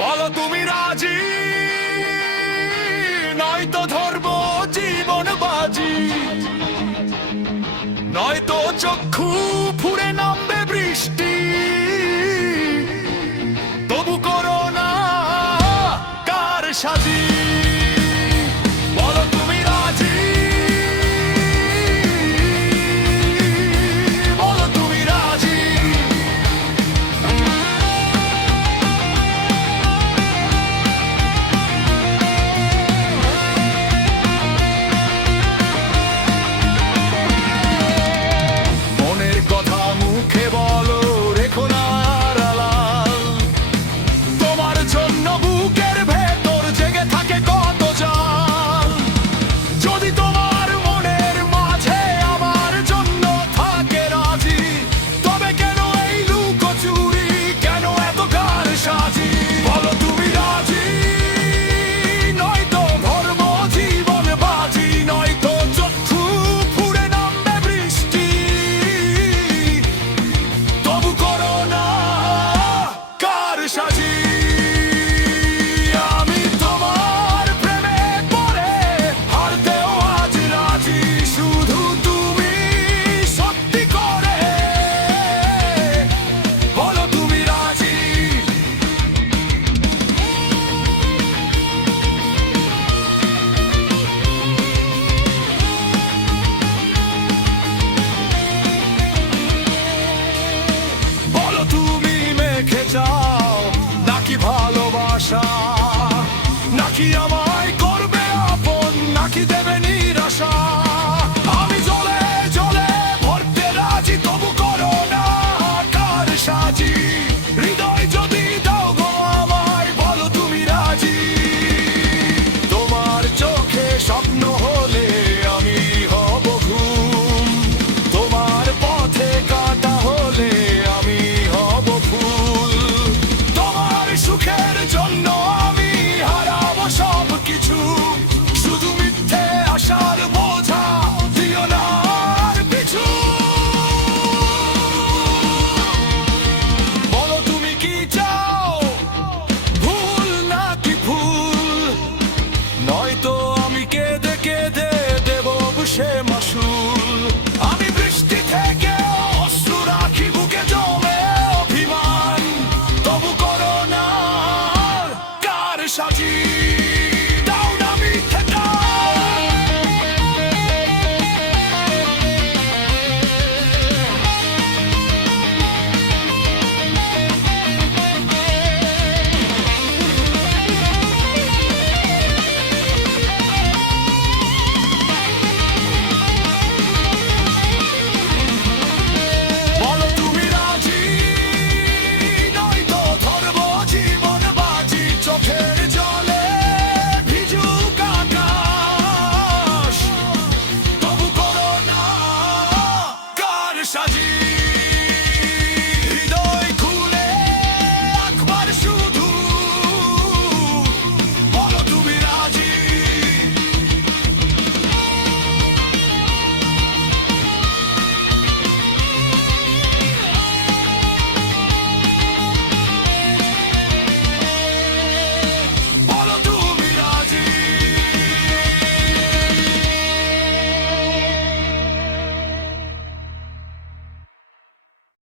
বলো তুমি রাজি, নয়তো ধরবো জীবন বাজি, নয়তো চক্ষু ফুঁড়ে নামবে বৃষ্টি, তবু করো না কার সাজি। বলো তুমি রাজি, বলো তুমি রাজি। মনের কথা মুখে বলো, রেখো না আড়াল, তোমার জন্য বুকের ভেতর জেগে থাকে কত জাল। যদি তোমার মনের মাঝে আমার জন্য থাকে রাজি, তবে কেন এই লুকোচুরি, কেন এত কার সাজি? বলো তুমি রাজি, নয়তো ধর্ম জীবন বাজি, নয়তো চক্ষু ফুঁড়ে নামবে বৃষ্টি, তবু করো না কার সাজি। আমি তোমার প্রেমে পড়ে হারতেও আজ রাজি, শুধু তুমি সত্যি করে বলো তুমি রাজি। বলো তুমি মেখে চাও নাকি ভালোবাসা, নাকি আমায় করবে আপন, নাকি দেবে নিরাশা। আমি জ্বলে জ্বলে ভরতে রাজি, তবু করো না কার সাজি। হৃদয় যদি দাও গো আমায়, বলো তুমি রাজি। তোমার চোখে স্বপ্ন হলে আমি হব ঘুম, তোমার পথে কাটা হলে আমি হব ফুল, তোমার সুখের জন্য আমি হারাবো সব কিছু। শুধু মিথ্যে আশার বোঝা দিও না আর পিছু। বলো তুমি কি চাও, ভুল নাকি ফুল, নয়তো আমি কেঁদে কেঁদে দেব সে মাসুল। আমি বৃষ্টি থেকে অশ্রু রাখি বুকে জমে অভিমান, তবু করো না কার সাজি। দাও না মিথ্যেটা। বলো তুমি রাজি, নয়তো ধরবো জীবন বাজি, চোখের জলে ভিজুক আকাশ, তবু করো না কার সাজি।